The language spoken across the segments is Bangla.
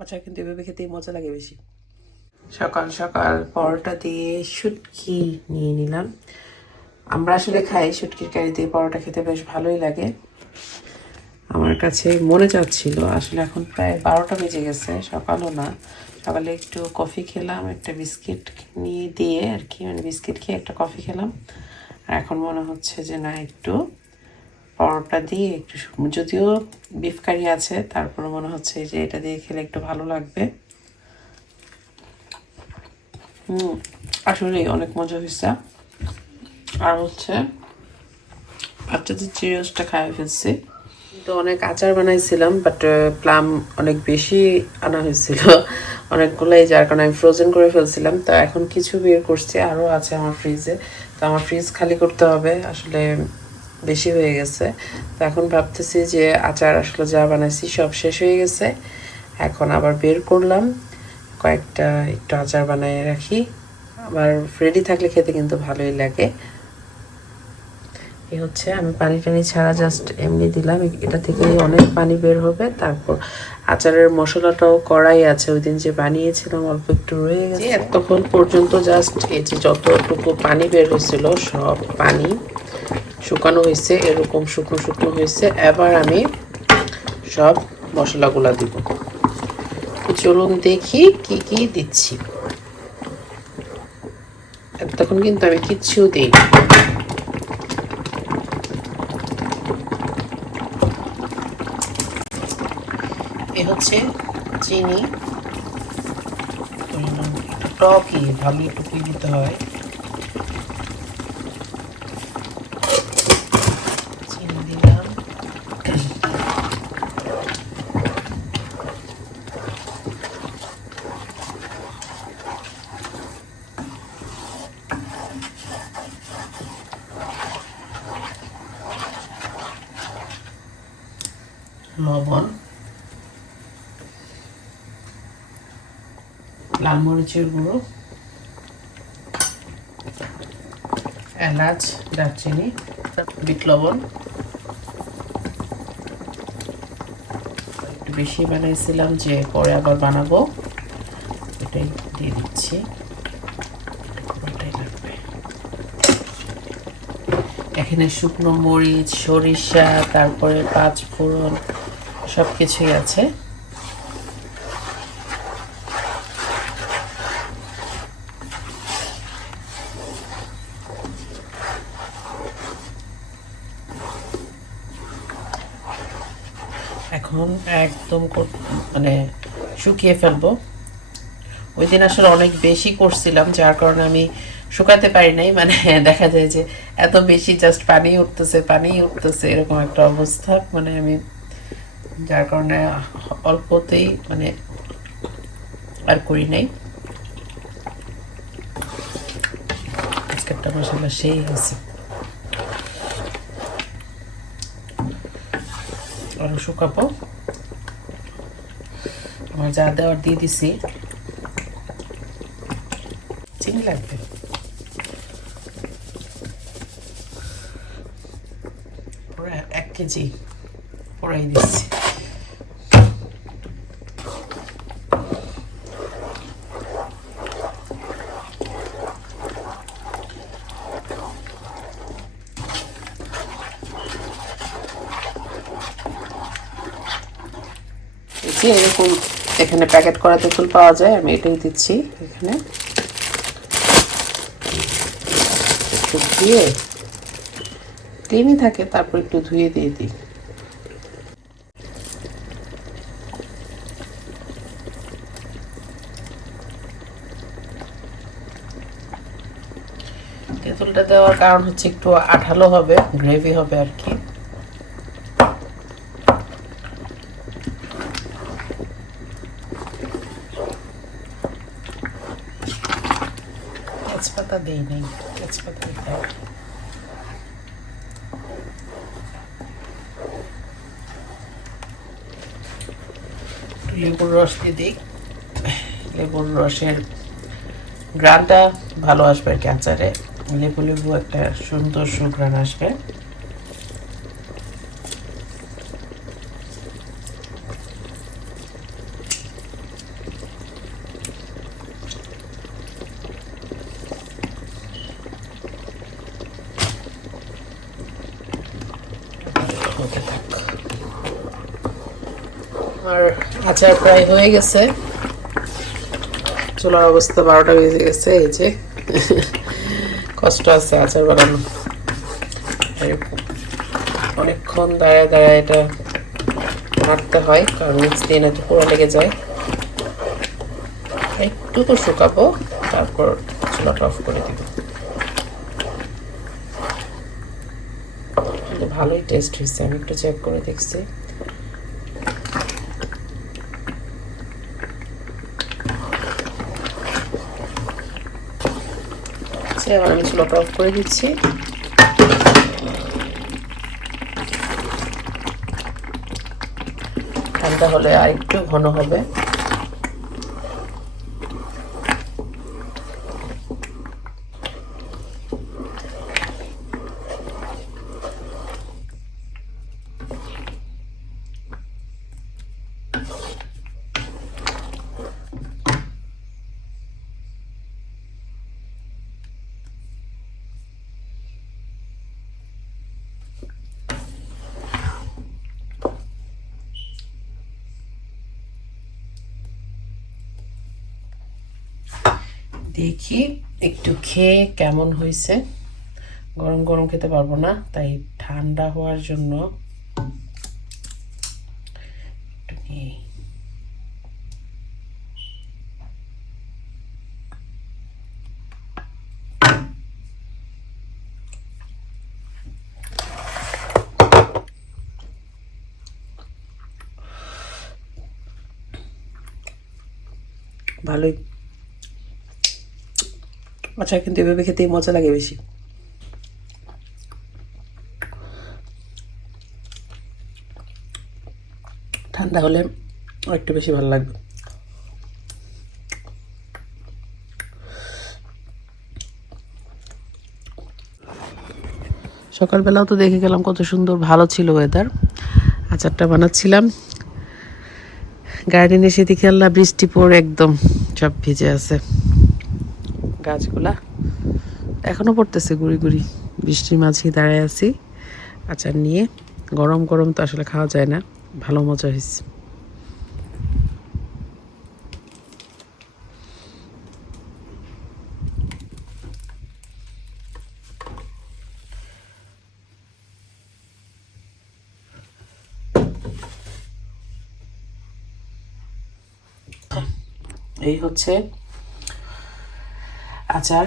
আচার কিন্তু এভাবে খেতেই মজা লাগে বেশি। সকাল সকাল পরোটা দিয়ে শুটকি নিয়ে নিলাম। আমরা আসলে খাই শুটকির কারি দিয়ে পরোটা খেতে, বেশ ভালোই লাগে। আমার কাছে মনে যাচ্ছিল আসলে এখন প্রায় বারোটা বেজে গেছে, সকালও না। সকালে একটু কফি খেলাম, একটা বিস্কিট নিয়ে দিয়ে আর কি মানে বিস্কিট খেয়ে একটা কফি খেলাম। আর এখন মনে হচ্ছে যে না, একটু পরোটা দিয়ে একটু যদিও বিফ কারি আছে তারপরে মনে হচ্ছে যে এটা দিয়ে খেলে একটু ভালো লাগবে। হুম আসলে অনেক মজা হয়েছে। আর হচ্ছে বাচ্চাদের চিরসটা খাই ফেলছি। তো অনেক আচার বানাইছিলাম বাট প্লাম অনেক বেশি আনা হয়েছিল। অনেকগুলোই, যার কারণে আমি ফ্রোজেন করে ফেলছিলাম। তো এখন কিছু বের করছি, আরও আছে আমার ফ্রিজে তো আমার ফ্রিজ খালি করতে হবে। আসলে বেশি হয়ে গেছে। তো এখন ভাবতেছি যে আচার আসলে যা বানাইছি সব শেষ হয়ে গেছে। এখন আবার বের করলাম। কয়েকটা একটু আচার বানিয়ে রাখি। আবার রেডি থাকলে খেতে কিন্তু ভালোই লাগে। এই হচ্ছে আমি পানি টানি ছাড়া জাস্ট এমনি দিলাম। এটা থেকে অনেক পানি বের হবে। তারপর আচারের মশলাটাও কড়াই আছে। ওই দিন যে বানিয়েছিলাম, অল্প একটু রয়ে গেছে। এতক্ষণ পর্যন্ত জাস্ট এই যে যতটুকু পানি বের হয়েছিল, সব পানি শুকানো হয়েছে, এরকম শুকনো শুকনো হয়েছে। এবার আমি সব মশলাগুলা দিব। চলুন দেখি কি কি দিচ্ছি। তখন কিন্তু আমি কিচ্ছু দিই এ হচ্ছে চিনি। টকই ভালোই টুকুই দিতে হয় চিনি দিলাম লবণ, লাল মরিচের গুঁড়ো, এলাচ, দারচিনি, বিট লবণ। একটু বেশি বানাইছিলাম যে পরে আবার বানাবো, এটাই দিয়ে দিচ্ছি পুরোটাই লাগবে এখানে শুকনো মরিচ, সরিষা, তারপরে পাঁচ ফোড়ন সব কিছুই আছে। এখন একদম মানে শুকিয়ে ফেলব। ওই দিন আসলে অনেক বেশি করছিলাম, যার কারণে আমি শুকাতে পারি নাই মানে দেখা যায় যে এত বেশি জাস্ট পানি উঠতেছে পানি উঠতেছে, এরকম একটা অবস্থা। মানে আমি যার কারণে অল্পতেই মানে আর করি নাই। আজকেরটা মশলা সেই হয়েছে। শুকাবো। আমার যা দেওয়ার দিয়ে দিছি। চিনি লাগবে পুরো এক কেজি পুরাই দিচ্ছি, এরকম এখানে প্যাকেট করা তেঁতুল পাওয়া যায়, আমি এটাই দিচ্ছি এখানে। ধুয়ে ক্লিনই থাকে, তারপর একটু ধুয়ে দিয়ে দিই তেঁতুলটা দেওয়ার কারণ হচ্ছে একটু আঠালো হবে, গ্রেভি হবে আর কি তেজপাতা দেই নাই তেজপাতা দিতে হবে। লেবুর রস দিয়ে দিই। লেবুর রসের গ্রানটা ভালো আসবে ক্যান্সারে লেবু লেবু একটা সুন্দর সুগ্রান আসবে। আর আচার প্রায় হয়ে গেছে। চুলার অবস্থা বারোটা বেজে গেছে, এই যে। কষ্ট আছে আচার বানানো। অনেকক্ষণ দাঁড়ায় দাঁড়ায় এটা নাড়তে হয়, কারণ দিয়ে না পুরো লেগে যায়। একটু তো শুকাবো, তারপর চুলাটা অফ করে দিব। ভালোই টেস্ট হয়েছে, আমি একটু চেক করে দেখছি। এবার আমি চুলাটা অফ করে দিচ্ছি। ঠান্ডা হলে আর একটু ঘন হবে। দেখি একটু খেয়ে কেমন হয়েছে। গরম গরম খেতে পারব না, তাই ঠান্ডা হওয়ার জন্য একটু নিয়ে ভালোই আচ্ছা কিন্তু এভাবে খেতেই মজা লাগে বেশি। ঠান্ডা হলে একটু বেশি ভালো লাগবে। সকালবেলাও তো দেখে গেলাম কত সুন্দর ভালো ছিল ওয়েদার আচারটা বানাচ্ছিলাম। গার্ডেনে এসে দেখি আল্লাহ, বৃষ্টি পড়ে একদম, সব ভিজে আছে। গাছগুলা। এখনও পড়তেছে গুড়ি গুড়ি। বৃষ্টির মাঝেই দাঁড়ায় আছি। আচার নিয়ে। গরম গরম তো আসলে খাওয়া যায় না। ভালো মজা হয়েছে। এই হচ্ছে আচার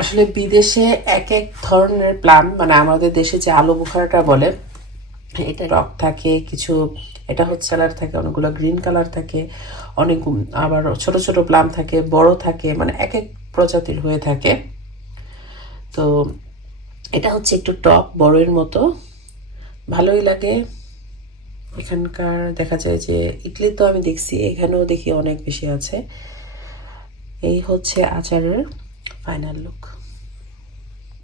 আসলে বিদেশে এক এক ধরনের প্লাম মানে আমাদের দেশে যে আলু বুখারাটা বলে, এটা টক থাকে, কিছু, এটা হচ্ছে কালার থাকে, অনেকগুলো গ্রিন কালার থাকে, অনেক আবার ছোট ছোট প্লাম থাকে, বড় থাকে মানে এক এক প্রজাতির হয়ে থাকে। তো এটা হচ্ছে একটু টক বড়ের মতো, ভালোই লাগে। এখানকার দেখা যায় যে ইডলি তো আমি দেখছি, এখানেও দেখি অনেক বেশি আছে। এই হচ্ছে আচারের final look.